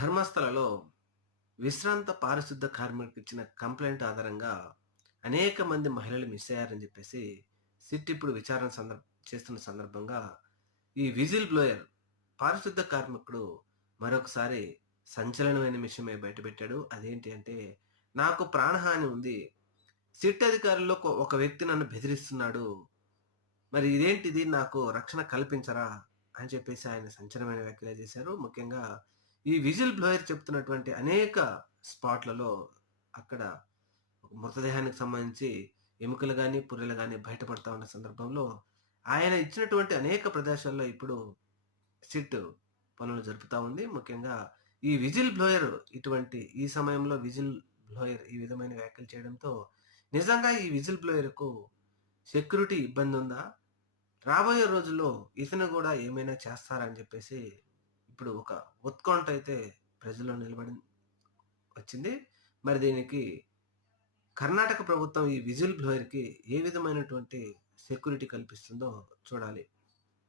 ధర్మస్థలలో విశ్రాంత పారిశుద్ధ కార్మికులకు ఇచ్చిన కంప్లైంట్ ఆధారంగా అనేక మంది మహిళలు మిస్ అయ్యారని చెప్పేసి సిట్ ఇప్పుడు విచారణ సందర్భ చేస్తున్న సందర్భంగా ఈ విజిల్ బ్లోయర్ పారిశుద్ధ కార్మికుడు మరొకసారి సంచలనమైన విషయమే బయటపెట్టాడు. అదేంటి అంటే నాకు ప్రాణహాని ఉంది. సిట్ అధికారుల్లో ఒక- ఒక వ్యక్తి నన్ను బెదిరిస్తున్నాడు. మరి ఇదేంటిది? నాకు రక్షణ కల్పించరా? అని చెప్పేసి ఆయన సంచలనమైన వ్యాఖ్యలు చేశారు. ముఖ్యంగా ఈ విజిల్ బ్లోయర్ చెప్తున్నటువంటి అనేక స్పాట్లలో అక్కడ మృతదేహానికి సంబంధించి ఎముకలు కానీ పుర్రెలు కానీ బయటపడతా ఉన్న సందర్భంలో ఆయన ఇచ్చినటువంటి అనేక ప్రదేశాల్లో ఇప్పుడు సిట్ పనులు జరుపుతూ ఉంది. ముఖ్యంగా ఈ విజిల్ బ్లోయర్ ఇటువంటి ఈ సమయంలో విజిల్ బ్లోయర్ ఈ విధమైన వ్యాఖ్యలు చేయడంతో నిజంగా ఈ విజిల్ బ్లోయర్కు సెక్యూరిటీ ఇబ్బంది ఉందా రాబోయే రోజుల్లో ఇతను కూడా ఏమైనా చేస్తారని చెప్పేసి ఇప్పుడు ఒక ఉత్కంఠ అయితే ప్రజల్లో నిలబడి వచ్చింది. మరి దీనికి కర్ణాటక ప్రభుత్వం ఈ విజిల్ బ్లోయర్కి ఏ విధమైనటువంటి సెక్యూరిటీ కల్పిస్తుందో చూడాలి.